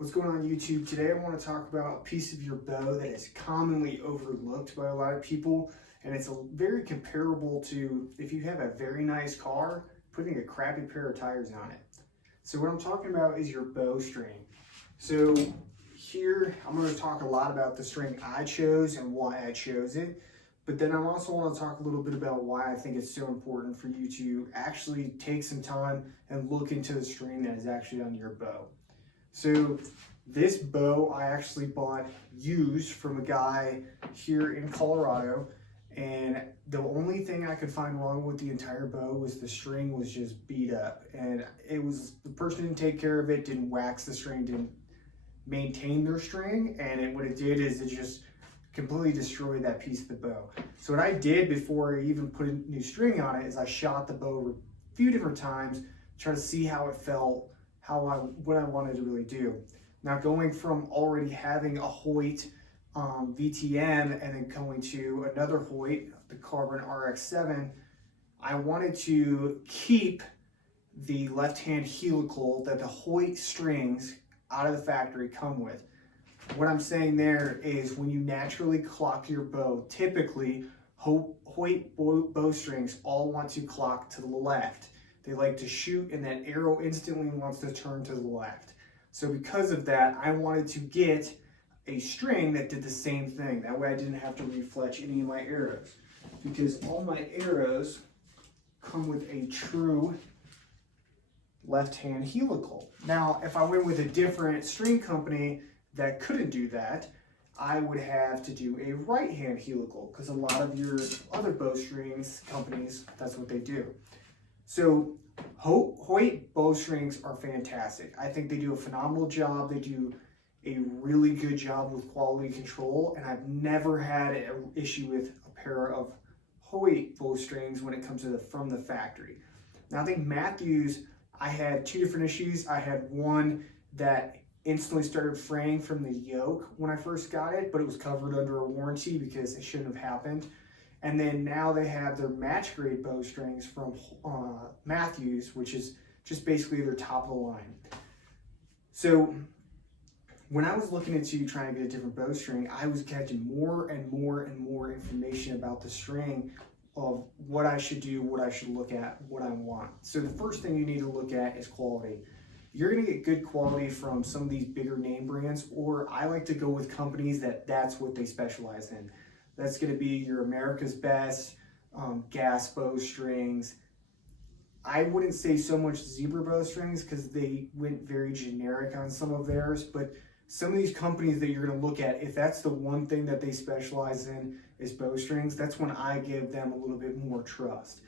What's going on YouTube? Today I want to talk about a piece of your bow that is commonly overlooked by a lot of people, and it's very comparable to if you have a very nice car, putting a crappy pair of tires on it. So what I'm talking about is your bowstring. So here I'm going to talk a lot about the string I chose and why I chose it, but then I also want to talk a little bit about why I think it's so important for you to actually take some time and look into the string that is actually on your bow. So this bow I actually bought used from a guy here in Colorado, and the only thing I could find wrong with the entire bow was the string was just beat up, and it was the person didn't take care of it, didn't wax the string, didn't maintain their string, and what it did is it just completely destroyed that piece of the bow. So what I did before I even put a new string on it is I shot the bow a few different times, try to see how it felt, what I wanted to really do. Now going from already having a Hoyt VTM and then going to another Hoyt, the Carbon RX7, I wanted to keep the left-hand helical that the Hoyt strings out of the factory come with. What I'm saying there is when you naturally clock your bow, typically Hoyt bow strings all want to clock to the left. They like to shoot and that arrow instantly wants to turn to the left. So because of that, I wanted to get a string that did the same thing. That way I didn't have to refletch any of my arrows, because all my arrows come with a true left-hand helical. Now, if I went with a different string company that couldn't do that, I would have to do a right-hand helical, because a lot of your other bowstrings companies, that's what they do. So Hoyt bowstrings are fantastic. I think they do a phenomenal job. They do a really good job with quality control, and I've never had an issue with a pair of Hoyt bowstrings when it comes to from the factory. Now I think Matthews, I had two different issues. I had one that instantly started fraying from the yoke when I first got it, but it was covered under a warranty because it shouldn't have happened. And then now they have their match grade bowstrings from Matthews, which is just basically their top of the line. So when I was looking into trying to get a different bowstring, I was catching more and more and more information about the string of what I should do, what I should look at, what I want. So the first thing you need to look at is quality. You're gonna get good quality from some of these bigger name brands, or I like to go with companies that's what they specialize in. That's going to be your America's Best, gas bowstrings. I wouldn't say so much zebra bowstrings because they went very generic on some of theirs, but some of these companies that you're going to look at, if that's the one thing that they specialize in is bowstrings, that's when I give them a little bit more trust.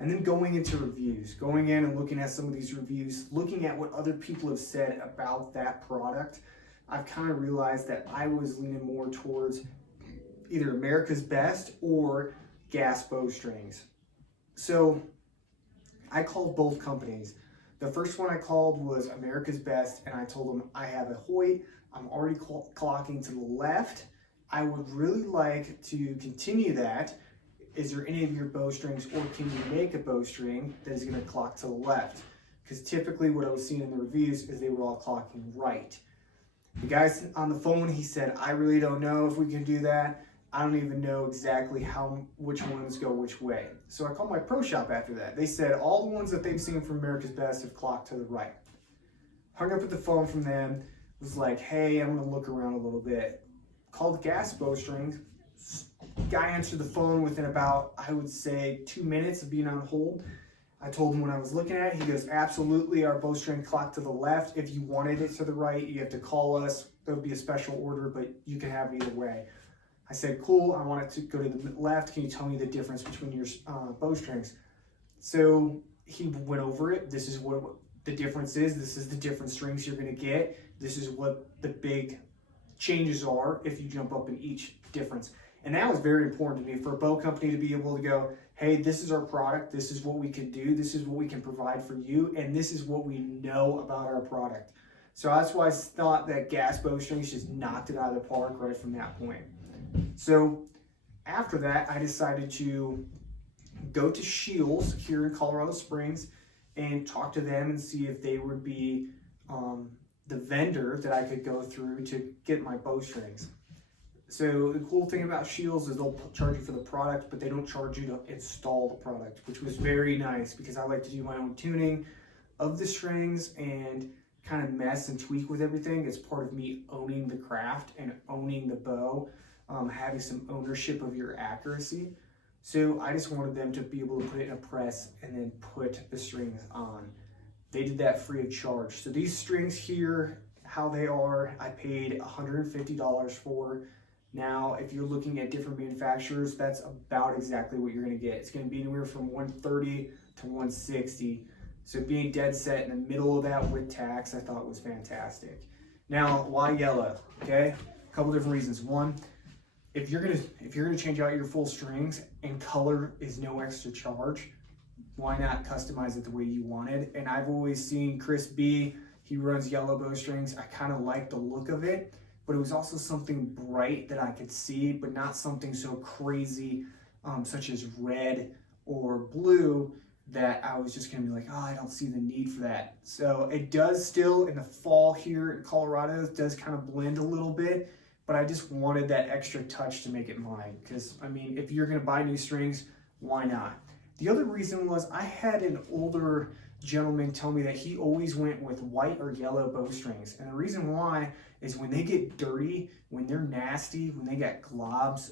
And then going into reviews, going in and looking at some of these reviews, looking at what other people have said about that product, I've kind of realized that I was leaning more towards either America's Best or gas bowstrings. So I called both companies. The first one I called was America's Best, and I told them I have a Hoyt. I'm already clocking to the left. I would really like to continue that. Is there any of your bowstrings, or can you make a bowstring that is going to clock to the left? Because typically what I was seeing in the reviews is they were all clocking right. The guy on the phone, he said, I really don't know if we can do that. I don't even know exactly which ones go which way. So I called my pro shop after that. They said all the ones that they've seen from America's Best have clocked to the right. Hung up at the phone from them, was like, hey, I'm gonna look around a little bit. Called gas bowstrings. Guy answered the phone within about, I would say, 2 minutes of being on hold. I told him what I was looking at. He goes, absolutely, our bowstring clocked to the left. If you wanted it to the right, you have to call us. There would be a special order, but you can have it either way. I said, cool, I want it to go to the left. Can you tell me the difference between your bowstrings? So he went over it. This is what the difference is. This is the different strings you're gonna get. This is what the big changes are if you jump up in each difference. And that was very important to me for a bow company to be able to go, hey, this is our product. This is what we can do. This is what we can provide for you. And this is what we know about our product. So that's why I thought that gas bowstrings just knocked it out of the park right from that point. So after that, I decided to go to Shields here in Colorado Springs and talk to them and see if they would be the vendor that I could go through to get my bowstrings. So the cool thing about Shields is they'll charge you for the product, but they don't charge you to install the product, which was very nice because I like to do my own tuning of the strings and kind of mess and tweak with everything. It's part of me owning the craft and owning the bow, having some ownership of your accuracy. So I just wanted them to be able to put it in a press and then put the strings on. They did that free of charge. So these strings here, how they are, I paid $150 for. Now, if you're looking at different manufacturers, that's about exactly what you're gonna get. It's gonna be anywhere from $130 to $160. So being dead set in the middle of that with tax, I thought was fantastic. Now, why yellow? Okay, a couple different reasons. One, if you're gonna change out your full strings and color is no extra charge, why not customize it the way you wanted? And I've always seen Chris B, he runs yellow bowstrings. I kind of like the look of it, but it was also something bright that I could see, but not something so crazy, such as red or blue, that I was just gonna be like, oh, I don't see the need for that. So it does still, in the fall here in Colorado, it does kind of blend a little bit, but I just wanted that extra touch to make it mine. Because, I mean, if you're gonna buy new strings, why not? The other reason was I had an older gentleman tell me that he always went with white or yellow bowstrings. And the reason why is when they get dirty, when they're nasty, when they got globs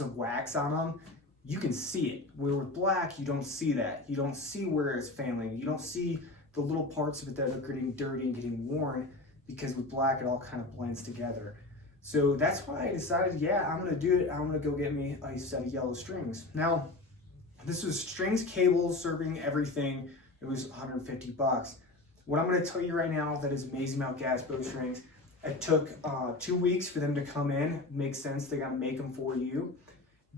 of wax on them, you can see it. Where with black, you don't see that. You don't see where it's failing. You don't see the little parts of it that are getting dirty and getting worn, because with black, it all kind of blends together. So that's why I decided, yeah, I'm gonna do it. I'm gonna go get me a set of yellow strings. Now, this was strings, cables, serving, everything. It was 150 bucks. What I'm gonna tell you right now that is amazing about Gas bowstrings, it took 2 weeks for them to come in. Makes sense, they gotta make them for you.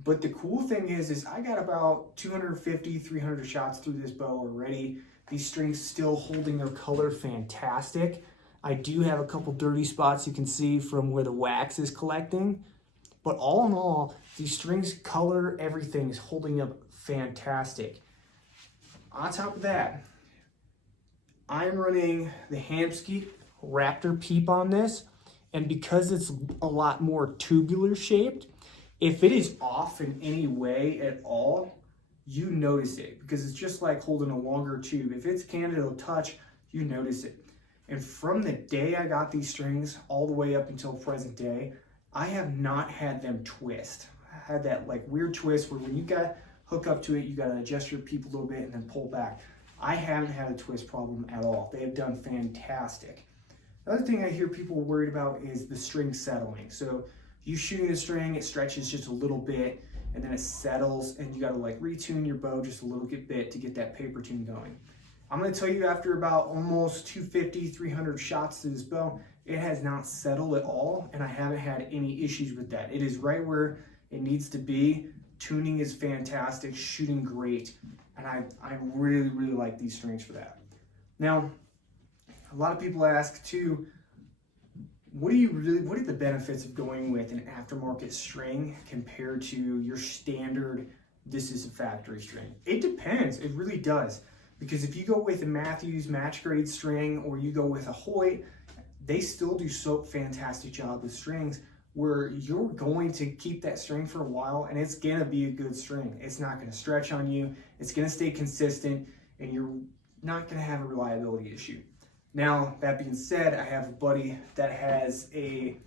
But the cool thing is I got about 250, 300 shots through this bow already. These strings still holding their color fantastic. I do have a couple dirty spots you can see from where the wax is collecting. But all in all, these strings, color, everything is holding up fantastic. On top of that, I'm running the Hamsky Raptor Peep on this. And because it's a lot more tubular shaped, if it is off in any way at all, you notice it, because it's just like holding a longer tube. If it's candid, it'll touch, you notice it. And from the day I got these strings all the way up until present day, I have not had them twist. I had that like weird twist where when you got hook up to it, you got to adjust your peep a little bit and then pull back. I haven't had a twist problem at all. They have done fantastic. The other thing I hear people worried about is the string settling. So you shooting the string, it stretches just a little bit and then it settles, and you got to like retune your bow just a little bit to get that paper tune going. I'm going to tell you, after about almost 250, 300 shots to this bow, it has not settled at all, and I haven't had any issues with that. It is right where it needs to be. Tuning is fantastic, shooting great, and I really, really like these strings for that. Now, a lot of people ask too, what are the benefits of going with an aftermarket string compared to your standard, this is a factory string? It depends, it really does. Because if you go with a Matthews match grade string or you go with a Hoyt, they still do so fantastic job with strings where you're going to keep that string for a while and it's gonna be a good string. It's not gonna stretch on you, it's gonna stay consistent, and you're not gonna have a reliability issue. Now, that being said, I have a buddy that has a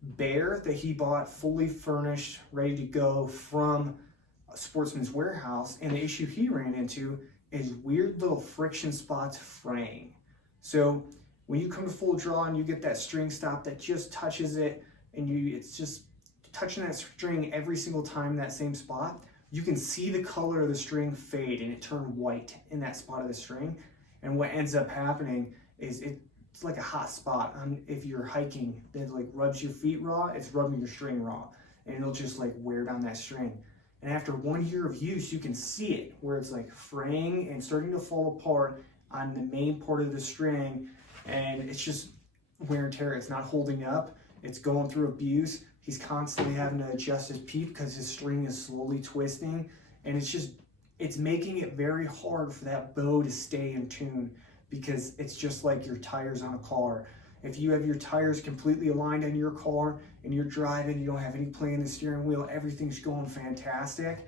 Bear that he bought fully furnished, ready to go from a Sportsman's Warehouse, and the issue he ran into is weird little friction spots fraying. So when you come to full draw and you get that string stop that just touches it, and it's just touching that string every single time in that same spot, you can see the color of the string fade and it turn white in that spot of the string. And what ends up happening is it's like a hot spot on, if you're hiking, that like rubs your feet raw, it's rubbing your string raw, and it'll just like wear down that string. And after 1 year of use, you can see it where it's like fraying and starting to fall apart on the main part of the string, and it's just wear and tear. It's not holding up, it's going through abuse. He's constantly having to adjust his peep because his string is slowly twisting, and it's making it very hard for that bow to stay in tune. because it's just like your tires on a car. If you have your tires completely aligned on your car and you're driving, you don't have any play in the steering wheel, everything's going fantastic.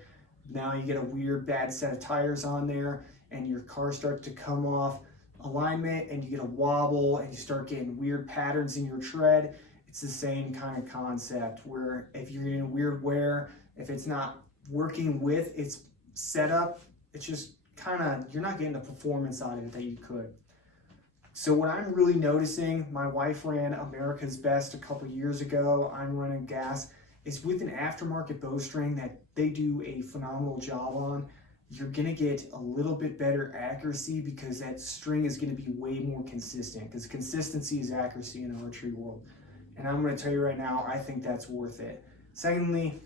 Now you get a weird bad set of tires on there and your car starts to come off alignment and you get a wobble and you start getting weird patterns in your tread. It's the same kind of concept where if you're getting weird wear, if it's not working with its setup, it's just kind of, you're not getting the performance out of it that you could. So what I'm really noticing, my wife ran America's Best a couple years ago, I'm running gas, is with an aftermarket bowstring that they do a phenomenal job on, you're gonna get a little bit better accuracy because that string is gonna be way more consistent, because consistency is accuracy in the archery world. And I'm gonna tell you right now, I think that's worth it. Secondly,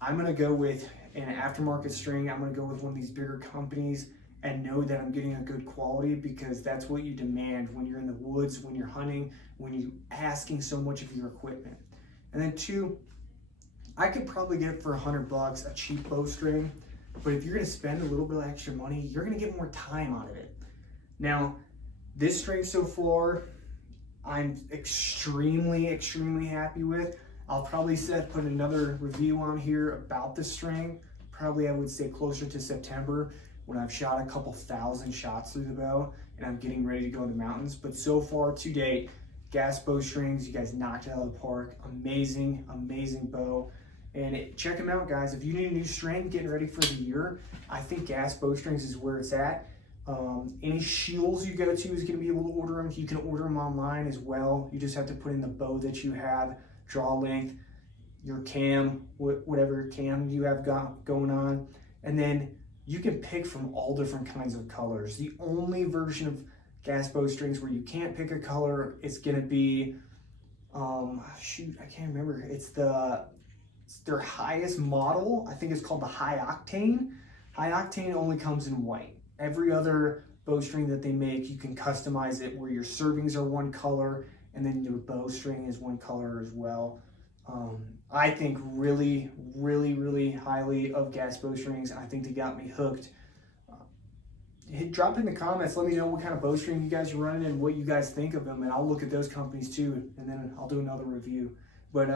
I'm gonna go with an aftermarket string. I'm gonna go with one of these bigger companies and know that I'm getting a good quality, because that's what you demand when you're in the woods, when you're hunting, when you're asking so much of your equipment. And then two, I could probably get for $100 a cheap bowstring, but if you're gonna spend a little bit of extra money, you're gonna get more time out of it. Now, this string so far, I'm extremely, extremely happy with. I'll probably put another review on here about the string. Probably I would say closer to September, when I've shot a couple thousand shots through the bow and I'm getting ready to go in the mountains. But so far to date, gas bowstrings, you guys knocked it out of the park. Amazing, amazing bow. And check them out, guys. If you need a new string getting ready for the year, I think gas bowstrings is where it's at. Any shields you go to is going to be able to order them. You can order them online as well. You just have to put in the bow that you have, draw length, your cam, whatever cam you have going on, and then you can pick from all different kinds of colors. The only version of gas bowstrings where you can't pick a color is going to be, shoot, I can't remember. It's their highest model. I think it's called the High Octane. High Octane only comes in white. Every other bowstring that they make, you can customize it where your servings are one color and then your bowstring is one color as well. I think really, really, really highly of gas bowstrings. I think they got me hooked. Drop in the comments, let me know what kind of bowstring you guys are running and what you guys think of them, and I'll look at those companies too, and then I'll do another review.